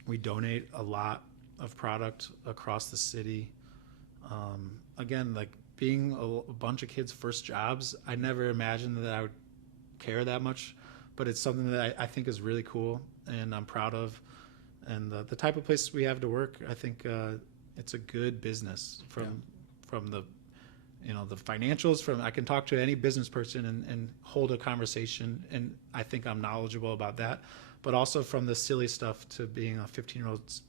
We donate a lot of product across the city. Again, like being a bunch of kids' first jobs, I never imagined that I would care that much, but it's something that I think is really cool and I'm proud of. And the type of place we have to work, I think it's a good business from the the financials. I can talk to any business person and hold a conversation, and I think I'm knowledgeable about that. But also from the silly stuff to being a 15-year-old's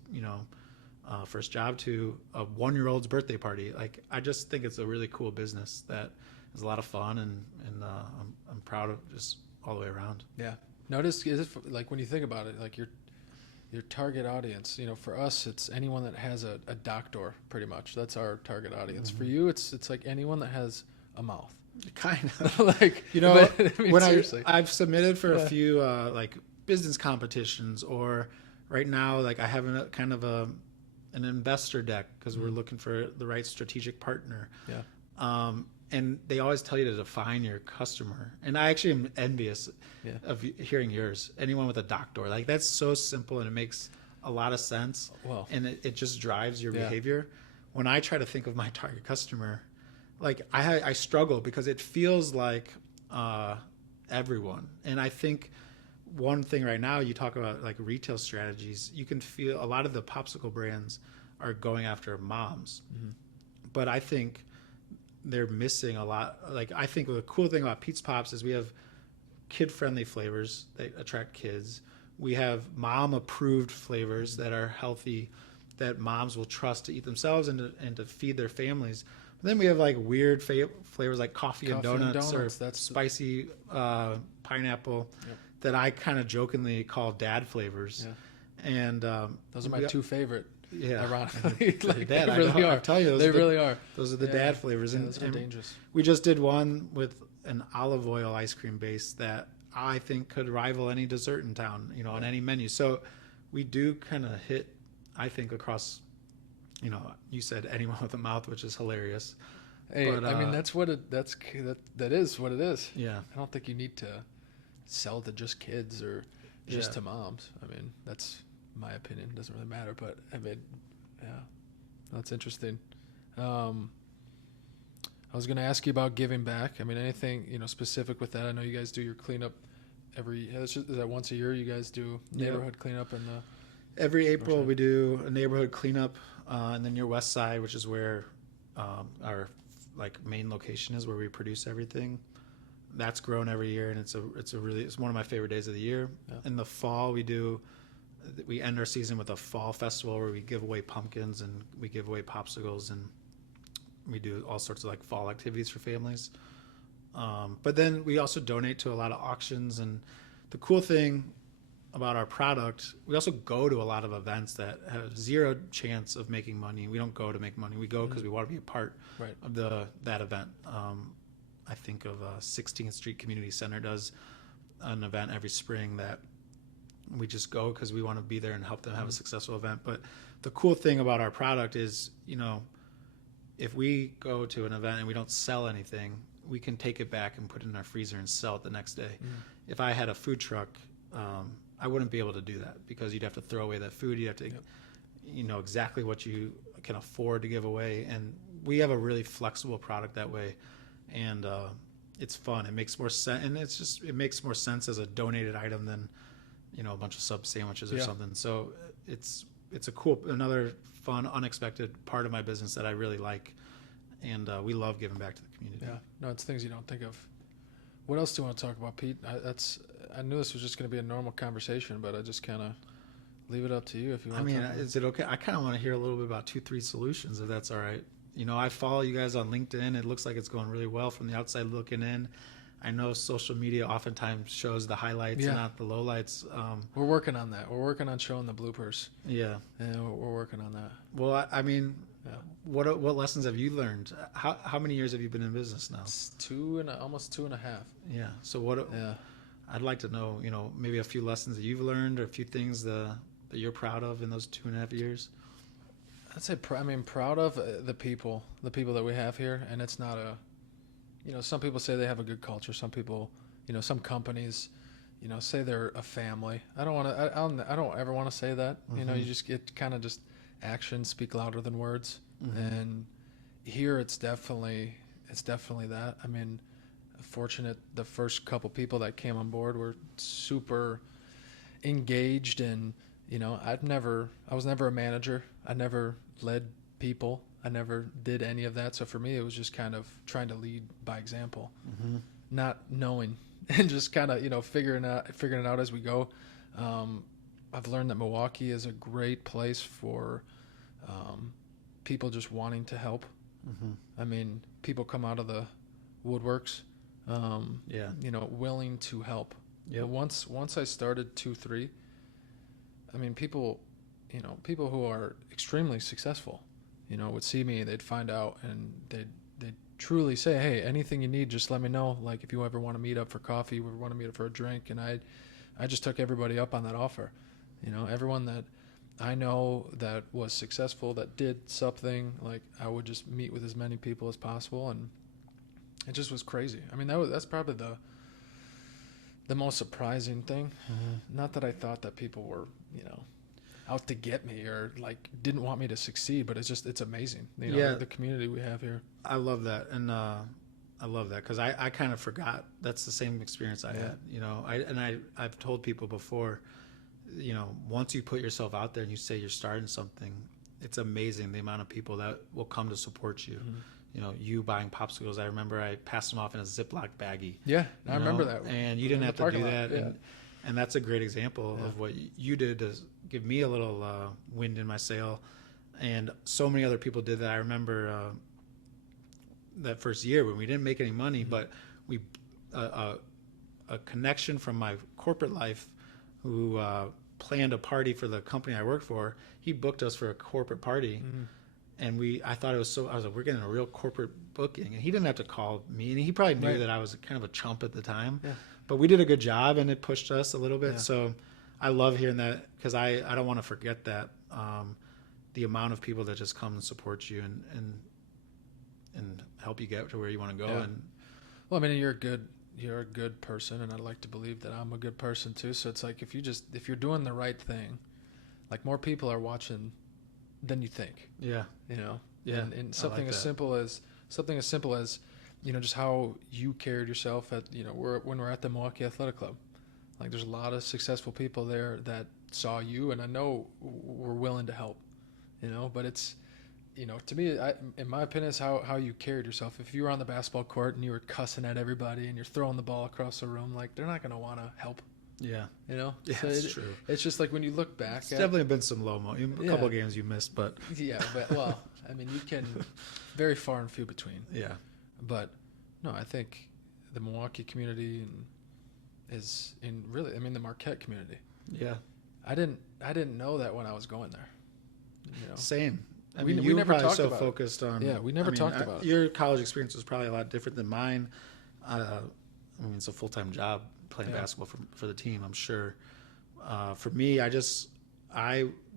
first job to a 1-year-old's birthday party. Like, I just think it's a really cool business that is a lot of fun, and I'm proud of just all the way around. Yeah. Notice, is it like when you think about it, like your target audience, for us, it's anyone that has a doctor, pretty much. That's our target audience. For you, it's like anyone that has a mouth. Kind of. Like, when seriously. I've submitted for a few like business competitions, or right now, like I have an investor deck because we're looking for the right strategic partner. Yeah. And they always tell you to define your customer. And I actually am envious of hearing yours. Anyone with a doctor. Like, that's so simple and it makes a lot of sense. Well, and it just drives your behavior. When I try to think of my target customer, like I struggle because it feels like everyone. And I think one thing right now, you talk about like retail strategies, you can feel a lot of the popsicle brands are going after moms. But I think they're missing a lot. Like, I think the cool thing about Pete's Pops is we have kid-friendly flavors that attract kids. We have mom-approved flavors that are healthy, that moms will trust to eat themselves and to feed their families. But then we have like weird flavors like coffee and donuts or that's spicy pineapple that I kind of jokingly call dad flavors. Yeah. And those are my two favorite. Yeah, ironically, like, dad, they really are. I tell you, they really are. Those are the dad flavors, and those are dangerous. We just did one with an olive oil ice cream base that I think could rival any dessert in town, on any menu. So we do kind of hit, I think, across. You said anyone with a mouth, which is hilarious. Hey, but, I mean, that is what it is. Yeah, I don't think you need to sell to just kids or just to moms. I mean, that's my opinion. It doesn't really matter, but I mean, that's interesting. I was going to ask you about giving back. I mean, anything specific with that? I know you guys do your cleanup is that once a year? You guys do neighborhood cleanup and every April we do a neighborhood cleanup, and then your West Side, which is where our like main location is, where we produce everything. That's grown every year, and it's one of my favorite days of the year. Yeah. In the fall, we end our season with a fall festival where we give away pumpkins and we give away popsicles, and We do all sorts of like fall activities for families. But then we also donate to a lot of auctions. And the cool thing about our product, we also go to a lot of events that have zero chance of making money. We don't go to make money. We go because we want to be a part of that event. I think of 16th Street Community Center does an event every spring that we just go because we want to be there and help them have a successful event. But the cool thing about our product is, if we go to an event and we don't sell anything, we can take it back and put it in our freezer and sell it the next day. If I had a food truck, I wouldn't be able to do that because you'd have to throw away that food. You'd have to, exactly what you can afford to give away. And we have a really flexible product that way. And it's fun. It makes more sense. And it makes more sense as a donated item than, a bunch of sub sandwiches or something. So it's another fun, unexpected part of my business that I really like. And we love giving back to the community. Yeah, no, it's things you don't think of. What else do you want to talk about, Pete? I knew this was just going to be a normal conversation, but I just kind of leave it up to you if you want. Is it okay? I kind of want to hear a little bit about 2-3 Solutions, if that's all right. I follow you guys on LinkedIn. It looks like it's going really well from the outside looking in. I know social media oftentimes shows the highlights and not the lowlights. We're working on that. We're working on showing the bloopers. Yeah. Yeah, we're working on that. Well, what lessons have you learned? How many years have you been in business now? It's almost 2.5. Yeah. So I'd like to know, maybe a few lessons that you've learned or a few things that you're proud of in those 2.5 years. I'd say, proud of the people that we have here. And it's not some people say they have a good culture. Some people, some companies, say they're a family. I don't ever want to say that. You just get kind of just actions speak louder than words. And here it's definitely that. Fortunate the first couple people that came on board were super engaged, and I was never a manager. I never led people. I never did any of that. So for me, it was just kind of trying to lead by example, not knowing, and just kind of figuring it out as we go. I've learned that Milwaukee is a great place for people just wanting to help. People come out of the woodworks, willing to help. Yep. Once I started 2-3, people who are extremely successful, would see me, they'd find out, and they'd truly say, hey, anything you need, just let me know. Like if you ever want to meet up for coffee, you ever want to meet up for a drink. And I just took everybody up on that offer. Everyone that I know that was successful, that did something, like I would just meet with as many people as possible. And it just was crazy. That's probably the most surprising thing. Not that I thought that people were, out to get me or like didn't want me to succeed, but it's amazing. The community we have here. I love that. And I love that because I kind of forgot that's the same experience I had, I've told people before, once you put yourself out there and you say you're starting something, it's amazing the amount of people that will come to support you. You buying popsicles. I remember I passed them off in a Ziploc baggie. Yeah, I remember that. And you didn't have to do that. Yeah. And that's a great example of what you did to give me a little wind in my sail. And so many other people did that. I remember that first year when we didn't make any money, but we a connection from my corporate life who planned a party for the company I worked for. He booked us for a corporate party. And I thought it was I was like, we're getting a real corporate booking. And he didn't have to call me. And he probably knew that I was kind of a chump at the time. Yeah. But we did a good job, and it pushed us a little bit. Yeah. So I love hearing that because I don't want to forget that, the amount of people that just come and support you and help you get to where you want to go. Yeah. And well, you're a good person, and I'd like to believe that I'm a good person too. So it's like if you're doing the right thing, like more people are watching than you think. Yeah. Yeah. And something as simple as just how you carried yourself at when we're at the Milwaukee Athletic Club. Like there's a lot of successful people there that saw you, and I know were willing to help. But it's to me, in my opinion, it's how you carried yourself. If you were on the basketball court and you were cussing at everybody and you're throwing the ball across the room, like they're not going to want to help. Yeah. Yeah, so it's true. It's just like when you look back. It's definitely been some a couple of games you missed, but. Yeah, but I mean, you can very far and few between. Yeah. But no, I think the Milwaukee community is in really, I mean, the Marquette community. Yeah. I didn't know that when I was going there. You know? Same. I We mean, we you were never probably talked so about it. focused on. Yeah, we never talked about it. Your college experience was probably a lot different than mine. I mean, it's a full-time job playing basketball for the team, I'm sure. For me,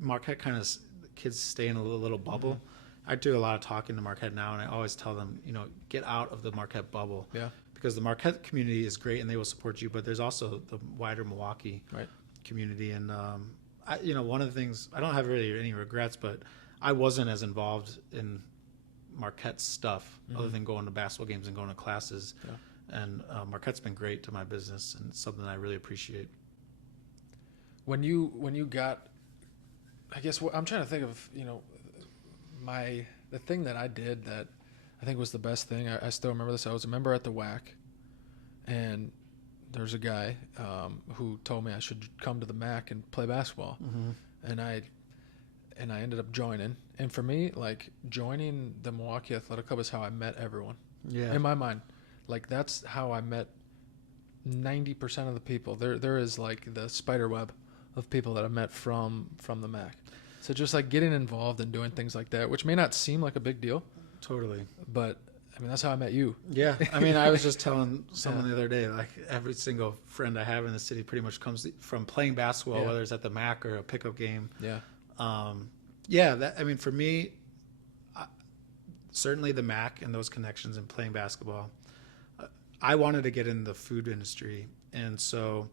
Marquette kind of kids stay in a little bubble. Mm-hmm. I do a lot of talking to Marquette now, and I always tell them, get out of the Marquette bubble. Yeah. Because the Marquette community is great and they will support you, but there's also the wider Milwaukee community. And, one of the things, I don't have really any regrets, but I wasn't as involved in Marquette stuff other than going to basketball games and going to classes. Yeah. And Marquette's been great to my business and something I really appreciate. When you got, I guess I'm trying to think of, the thing that I did that I think was the best thing. I still remember this. I was a member at the WAC, and there's a guy who told me I should come to the MAC and play basketball, and I ended up joining. And for me, like, joining the Milwaukee Athletic Club is how I met everyone. Yeah. In my mind, like, that's how I met 90% of the people. There is like the spider web of people that I met from the MAC. So just like getting involved and doing things like that, which may not seem like a big deal. Totally. But I mean, that's how I met you. Yeah. I mean, I was just telling someone the other day, like, every single friend I have in the city pretty much comes from playing basketball, whether it's at the MAC or a pickup game. Yeah. For me, certainly the MAC and those connections and playing basketball. I wanted to get in the food industry. And so,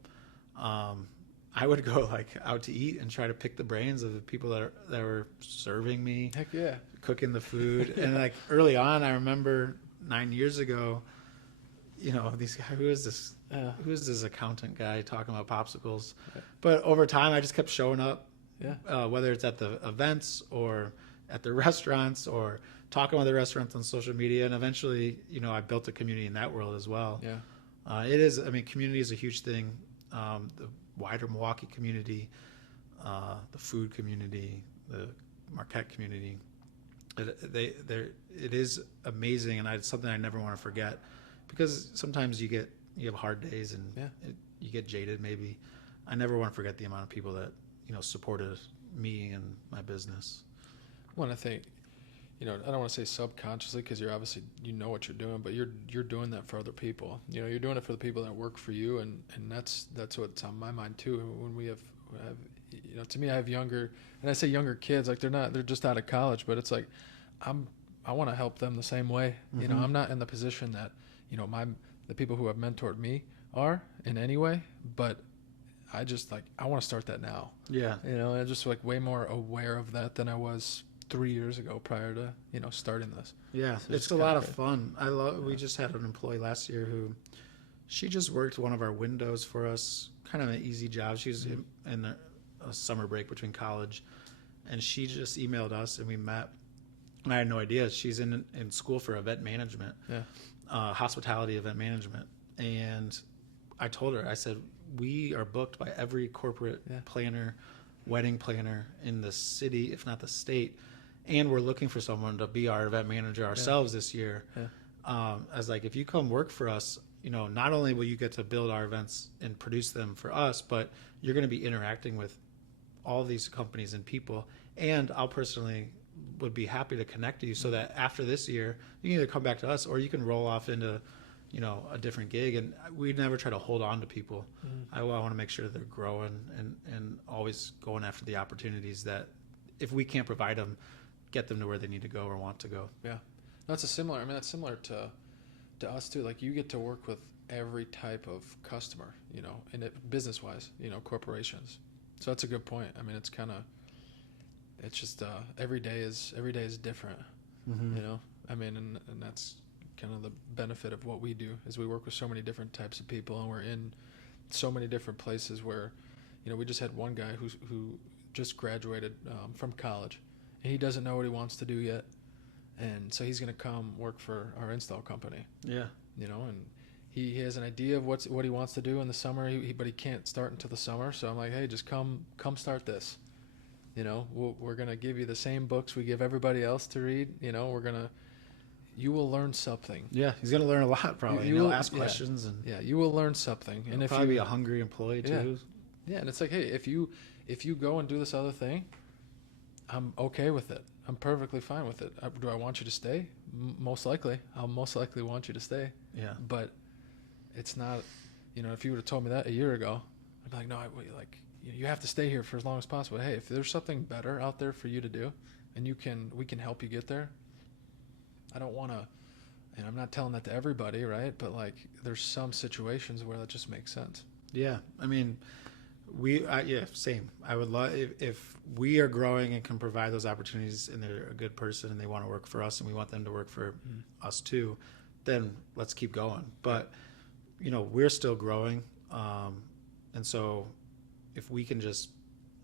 I would go out to eat and try to pick the brains of the people that were serving me. Heck yeah. Cooking the food. And early on, I remember 9 years ago, these guys, who is this accountant guy talking about popsicles? Yeah. But over time, I just kept showing up, whether it's at the events or at the restaurants or talking with the restaurants on social media. And eventually, I built a community in that world as well. Yeah. Community is a huge thing. The wider Milwaukee community, the food community, the Marquette community. It is amazing, and it's something I never want to forget, because sometimes you have hard days and you get jaded. Maybe I never want to forget the amount of people that supported me and my business. Well, I think I don't want to say subconsciously, because you're obviously what you're doing, but you're doing that for other people. You're doing it for the people that work for you, and that's what's on my mind too. When we have to me, I have younger, and I say younger kids, like they're just out of college, but it's like I want to help them the same way. Mm-hmm. I'm not in the position that the people who have mentored me are in any way, but I just I want to start that now. Yeah. I'm just way more aware of that than I was 3 years ago prior to starting this. Yeah, so it's a lot of fun. We just had an employee last year who she just worked one of our windows for us, kind of an easy job. She was in a summer break between college, and she just emailed us and we met. And I had no idea she's in school for event management, hospitality event management. And I told her, I said, we are booked by every corporate planner, wedding planner in the city, if not the state. And we're looking for someone to be our event manager ourselves this year. Yeah. I was like, if you come work for us, not only will you get to build our events and produce them for us, but you're going to be interacting with all these companies and people. And I'll personally would be happy to connect you so that after this year, you can either come back to us or you can roll off into, a different gig. And we never try to hold on to people. Mm-hmm. I want to make sure they're growing and always going after the opportunities that if we can't provide them, get them to where they need to go or want to go. Yeah. That's similar to us too. Like, you get to work with every type of customer, and business wise, corporations. So that's a good point. I mean, it's just every day is different. Mm-hmm. And that's kind of the benefit of what we do, is we work with so many different types of people, and we're in so many different places where, we just had one guy who just graduated from college, and he doesn't know what he wants to do yet. And so he's going to come work for our install company. Yeah. And he has an idea of what he wants to do in the summer, but he can't start until the summer. So I'm like, hey, just come start this. You know, we're going to give you the same books we give everybody else to read. You know, you will learn something. Yeah, he's going to learn a lot probably. He'll ask questions. And you will learn something. And if probably be a hungry employee too. Yeah, and it's like, hey, if you go and do this other thing, I'm okay with it. I'm perfectly fine with it. Do I want you to stay? Most likely. I'll most likely want you to stay. Yeah. But it's not, you know, if you would have told me that a year ago, I'd be like, no, you have to stay here for as long as possible. Hey, if there's something better out there for you to do and we can help you get there, I don't want to, and I'm not telling that to everybody, right? But like, there's some situations where that just makes sense. Yeah. I mean, same. I would love if we are growing and can provide those opportunities and they're a good person and they want to work for us and we want them to work for us too, then let's keep going. But, you know, we're still growing. And so if we can just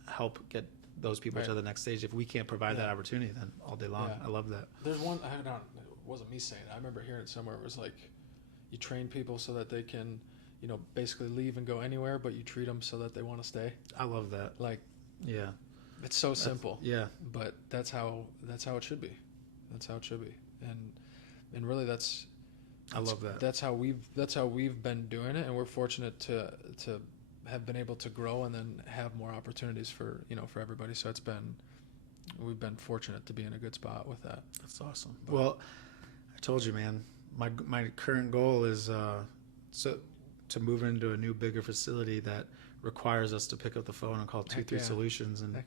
help get those people to the next stage, if we can't provide that opportunity, then all day long. I love that. There's one, it wasn't me saying it. I remember hearing it somewhere. It was like, you train people so that they can, you know, basically leave and go anywhere, but you treat them so that they want to stay. I love that. Like, yeah, it's so simple. Yeah, but that's how it should be. That's how it should be. And really, I love that. That's how we've been doing it, and we're fortunate to have been able to grow and then have more opportunities for everybody. So we've been fortunate to be in a good spot with that. That's awesome. Well, I told you, man, my current goal is to move into a new, bigger facility that requires us to pick up the phone and call 2-3 Solutions and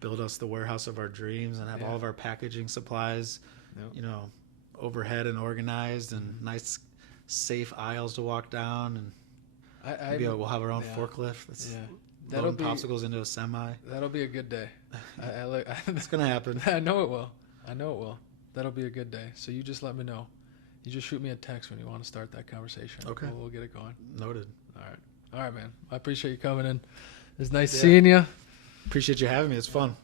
build us the warehouse of our dreams and have all of our packaging supplies, you know, overhead and organized and nice, safe aisles to walk down. And maybe we'll have our own forklift that's loading popsicles into a semi. That'll be a good day. It's going to happen. I know it will. That'll be a good day. So you just let me know. You just shoot me a text when you want to start that conversation. Okay. We'll get it going. Noted. All right, man. I appreciate you coming in. It's nice seeing you. Appreciate you having me. It's fun.